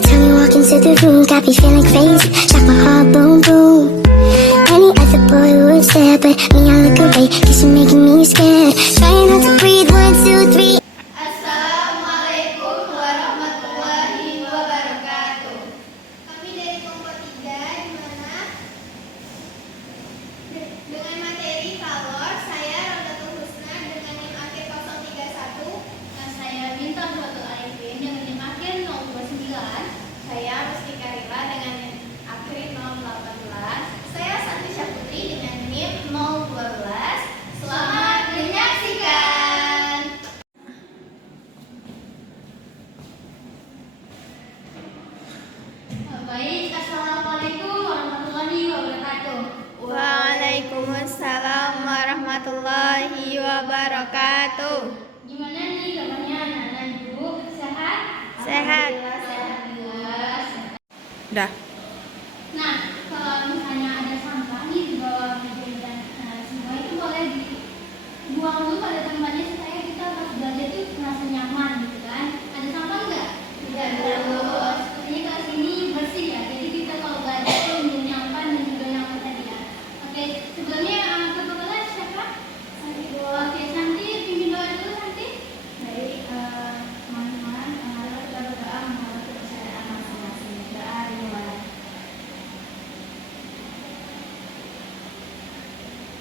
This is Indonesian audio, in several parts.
Every time you walk into the room, got me feeling crazy. Shock my heart, boom, boom. Any other boy would stare, but me, I look away, cause you're making me scared. Trying not to breathe, 1, 2, 3. Assalamualaikum warahmatullahi wabarakatuh. Kami dari kelompok 3 di mana dengan materi kalor, saya Rodatul Husna dengan NIM akhir 031 dan saya Bintang Suatu Arifin dengan NIM akhir 029. Saya Rustika Rila dengan NIM akhir 018. Saya Santi Syaputri dengan NIM 012. Selamat menyaksikan. Baik, Assalamualaikum warahmatullahi wabarakatuh. Waalaikumsalam warahmatullahi wabarakatuh. Gimana nih kabarnya anak-anak ibu? Sehat? Sehat. Alhamdulillah, sehat juga. Dah. Nah, kalau misalnya ada sampah nih di bawah meja dan semua itu boleh dibuang dulu pada tempatnya supaya kita pas belajar itu merasa nyaman gitu kan. Ada sampah nggak? Tidak terus. Sepertinya kelas ini bersih ya. Jadi kita kalau belajar itu nyaman dan juga nyaman tadi ya. Oke, sebelumnya ketua kelas siapa? Santi dulu. Oke, Santi pimpin doa dulu Santi. Baik, teman-teman, mari kita berdoa menurut kepercayaan masing-masing. Doa dimulai.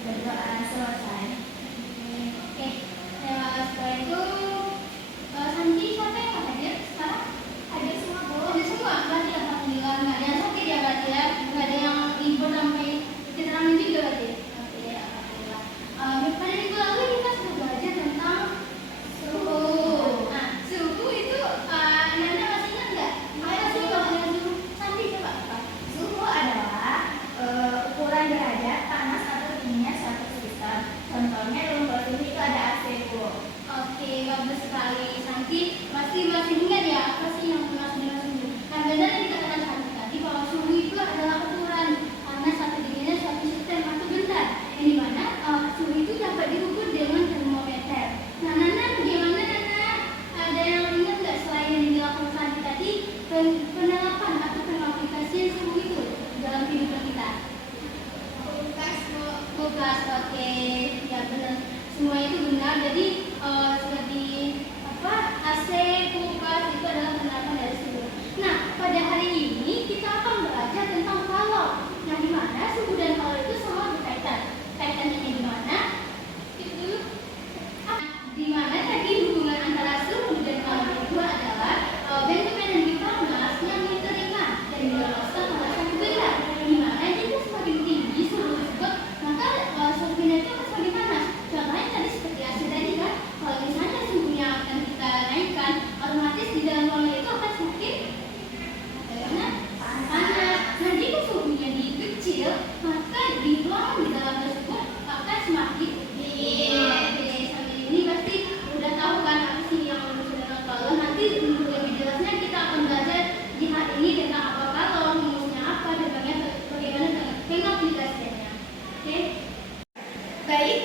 Berdoa selesai. Oke, setelah itu Santi siapa yang hadir sekarang? Hadir semua bu? Hadir semua? Berarti alhamdulillah nggak ada yang sakit ya berarti ya? Nggak ada yang libur sampai keterangan juga berarti? Oke, alhamdulillah. Pada minggu lalu kita sudah belajar tentang suhu. Nah, suhu itu Nanda masih ingat nggak? Ayo sih kalau ada suhu. Santi coba. Suhu adalah ukuran derajat panas atau dinginnya suatu sistem. Contohnya dalam kelas ini itu ada AC bu. Oke, bagus sekali. Santi pasti masih ingat ya apa sih yang panas dan suhu. Nah, benar yang dikatakan Santi tadi bahwa suhu itu adalah ukuran panas atau dinginnya suatu sistem atau benda yang dimana suhu itu dapat diukur dengan termometer. Nah, Nana bagaimana Nana? Ada yang ingat nggak selain yang dilakukan Santi tadi penerapan atau pengaplikasian suhu itu dalam kehidupan kita? Kulkas, oke, ya benar. Semua itu benar. Jadi seperti apa AC, kulkas itu adalah penerapan dari suhu. Nah, pada hari ini kita akan belajar tentang kalor. Nah, di mana suhu dan kalor itu sama berkaitan. Kaitannya di mana? Itu di mana tadi hubungan antara suhu dan kalor itu adalah bentuk energi panas yang diterima dan dilepaskan oleh satu benda. Di mana jika semakin tinggi suhu tersebut, maka suhu benda itu akan semakin panas. Contohnya tadi seperti AC tadi kan, kalau misalnya suhunya akan kita naikkan, otomatis di dalam ruangan itu akan semakin panas. Nah, jika suhunya kecil, maka di ruangan di dalam tersebut akan semakin dingin. Sampai ini pasti udah tahu kan apa sih yang maksud dengan kalor. Nanti untuk lebih jelasnya kita akan belajar di hari ini tentang apa kalor, rumusnya apa, dan bagaimana pengaplikasiannya. Oke? Baik,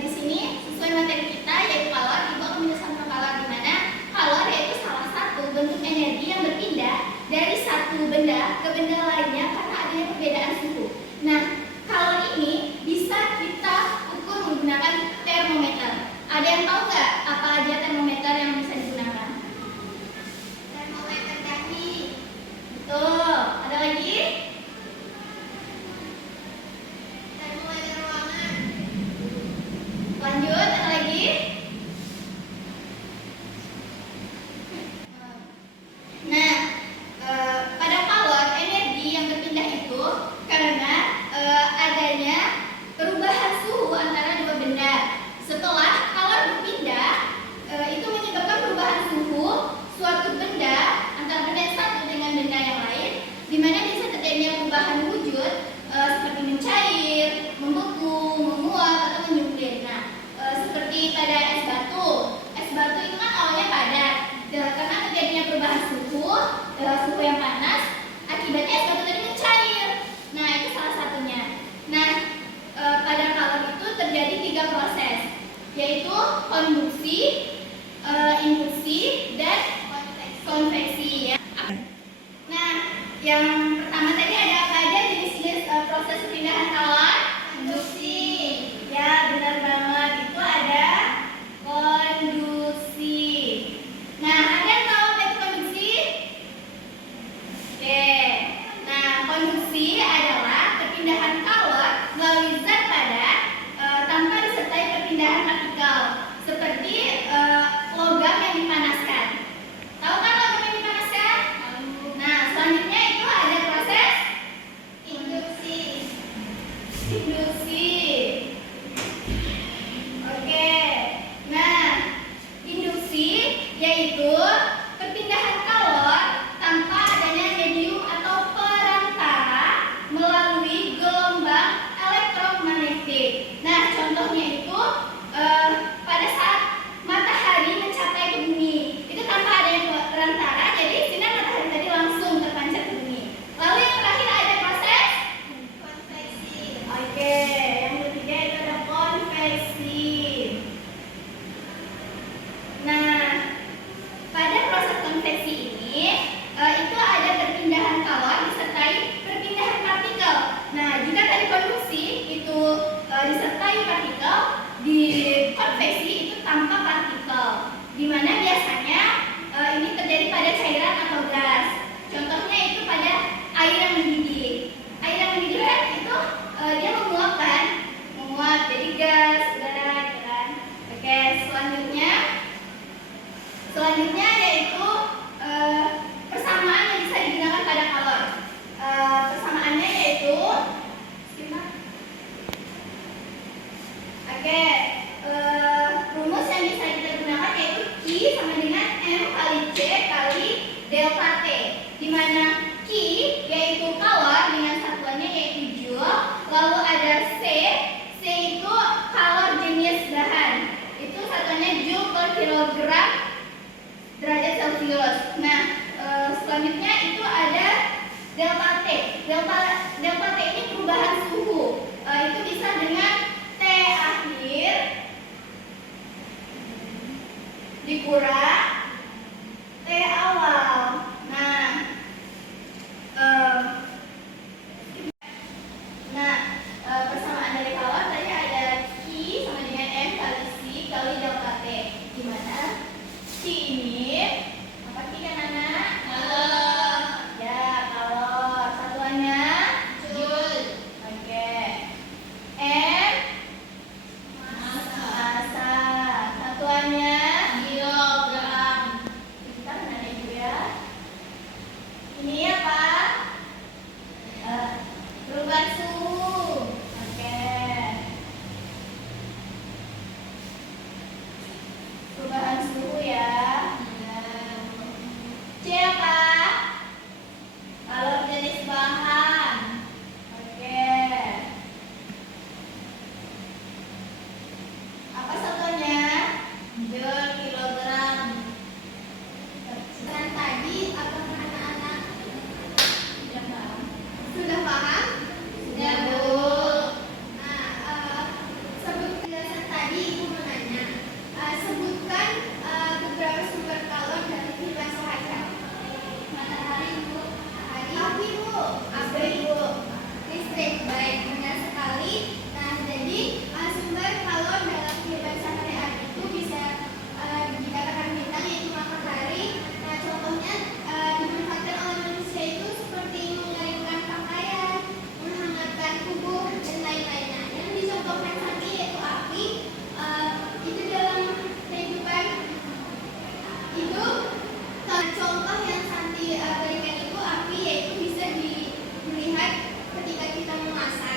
di sini sesuai materi kita yaitu kalor, ibu akan menjelaskan tentang kalor di mana kalor yaitu salah satu bentuk energi yang berpindah dari satu benda ke benda lainnya karena adanya perbedaan suhu. Nah, kalor ini bisa kita ukur menggunakan termometer. Ada yang tahu nggak apa aja termometer yang bisa digunakan? Termometer kaki. Betul. Ada lagi? Termometer ruangan. Lanjut, ada lagi? Nah, pada kalor energi yang berpindah itu karena adanya perubahan suhu antara dua benda. Setelah kalor berpindah, itu menyebabkan perubahan suhu suatu benda antara benda yang satu dengan benda yang lain, di mana bisa terjadinya perubahan wujud seperti mencair, membeku, menguap atau menyempit. Nah, seperti pada es batu. Es batu itu kan awalnya padat. Karena terjadinya perubahan suhu yang panas, akibatnya es batu tadi mencair. Nah, itu salah satunya. Nah, pada kalor itu terjadi 3 proses, yaitu konduksi, infusi, dan konveksi ya. Yang pertama tadi ada apa aja jenis-jenis proses perpindahan kalor? Konduksi. Ya, benar banget. Itu ada konduksi. Nah, ada yang tahu apa itu konduksi? Oke. Nah, konduksi adalah perpindahan kalor melalui zat padat tanpa disertai perpindahan partikel, seperti logam yang dipanaskan. Tahu kan logam yang dipanaskan? Nah, selanjutnya itu ada proses induksi. Induksi. Oke. Nah, induksi yaitu perpindahan kalor tanpa adanya medium atau perantara melalui gelombang elektromagnetik. Nah, contohnya itu pada saat matahari mencapai ke bumi, itu tanpa adanya perantara, jadi sinar matahari tadi langsung terpancar ke bumi. Lalu yang terakhir ada proses konveksi. Oke, yang ketiga itu ada konveksi. Nah, pada proses konveksi ini itu ada perpindahan kalor disertai perpindahan partikel. Nah, jika tadi konduksi itu disertai partikel, di konveksi itu tanpa partikel, di mana biasanya ini terjadi pada cairan atau gas. Contohnya itu pada air yang mendidih. Air yang mendidih kan itu dia menguap kan, menguap jadi gas, udara, gitu kan. Oke, selanjutnya yaitu persamaan yang bisa digunakan pada kalor. Persamaannya yaitu rumus yang bisa kita gunakan yaitu Q sama dengan M kali C kali delta T, di mana Q yaitu kalor dengan satuannya yaitu joule, lalu ada C itu kalor jenis bahan, itu satuannya joule per kilogram derajat Celcius. Nah, selanjutnya itu ada delta T. Delta T ini perubahan suhu. Itu bisa dengan T akhir dikurang T awal. Nah, persamaan dari kalor tadi ada Q sama dengan M kali C kali delta T, di mana Q ini apa Q kan anak? Kalor. Ya, kalor. Satuannya joule. Oke. M massa. Satuannya kilogram. Kita benar ibu ya. Ini apa? Perubahan suhu. Oke. Perubahan suhu ya. C apa? Kalor jenis bahan. Oke. Apa satunya? Joule kilogram. Dan tadi apakah anak-anak sudah paham? Sudah paham? Sudah, Bu. Nah, sebut penjelasan tadi Ibu menanya. Sebutkan beberapa sumber kalor dari kehidupan sehari-hari. Matahari, Bu. Api, Bu. Api, Bu. Listrik, baik, benar sekali. Nah, jadi sumber kalor dalam kehidupan sehari-hari itu bisa dikatakan bintang, yaitu matahari. Nah, contohnya dimanfaatkan oleh manusia itu seperti mengeringkan pakaian, menghangatkan tubuh, dan lain-lainnya. Yang dicontohkan tadi yaitu api. Itu dalam kehidupan hidup. Contoh yang Santi berikan itu api, yaitu bisa dilihat ketika kita memasak.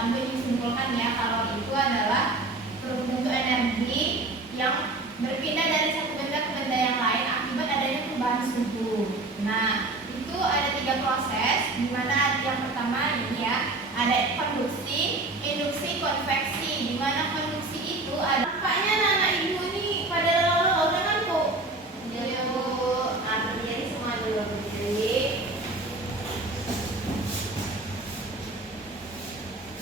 Namun disimpulkan ya kalau itu adalah bentuk energi yang berpindah dari satu benda ke benda yang lain akibat adanya perubahan suhu. Nah, itu ada 3 proses, di mana yang pertama ini ya, ada konduksi, induksi, konveksi. Di mana konduksi itu ada nampaknya anak ibu ini pada lalu dengan kok. Jadi Bu, berdiri semua dulu berdiri.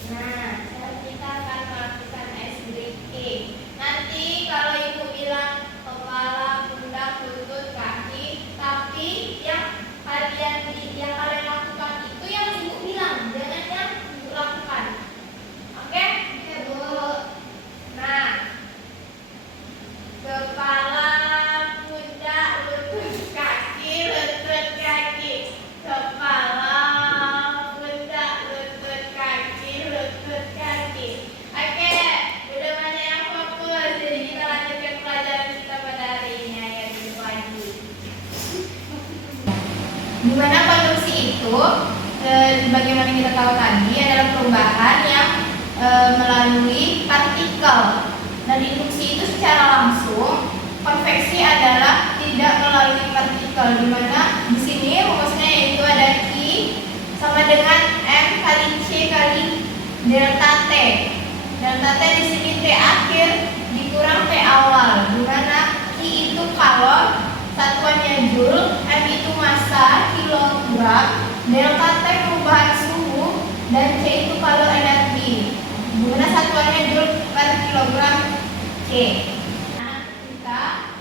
Nah, kita akan melakukan ice breaking. Nanti kalau ibu bilang kepala, pundak, lutut, kaki, tapi yang kalian lakukan itu yang ibu bilang, jangan yang ibu lakukan. Oke? Oke, Bu. Nah, kepala, pundak, lutut, kaki, lutut, kaki. Kepala, pundak, lutut, kaki, lutut, kaki. Oke, udah banyak yang fokus. Jadi kita lanjutkan pelajaran kita pada hari ini. Ayo duduk lagi. Dimana konduksi itu, bagaimana kita tahu tadi, adalah perubahan yang melalui partikel. Dan induksi itu secara langsung, konveksi adalah tidak melalui partikel. Dimana di sini rumusnya yaitu ada Q sama dengan M kali C kali delta T. Delta T di sini T akhir dikurang T awal. Dimana Q itu kalor, satuannya joule, M itu massa, kilogram, delta T perubahan suhu, dan C itu kalor energi. Dimana satuannya joule per kilogram C. Nah,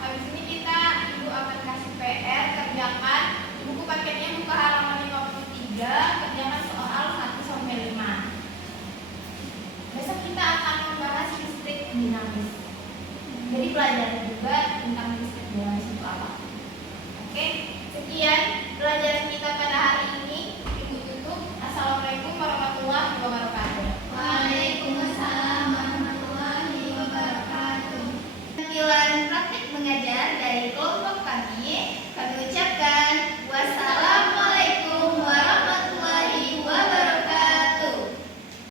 habis ini ibu akan kasih PR, kerjakan. Buku paketnya buka halaman 53, kerjakan soal 1 sampai 5. Besok kita akan membahas listrik dinamis. Jadi belajar juga tentang listrik dinamis itu apa. Oke, sekian pelajaran kita pada hari ini. Ibu tutup. Assalamualaikum warahmatullahi wabarakatuh.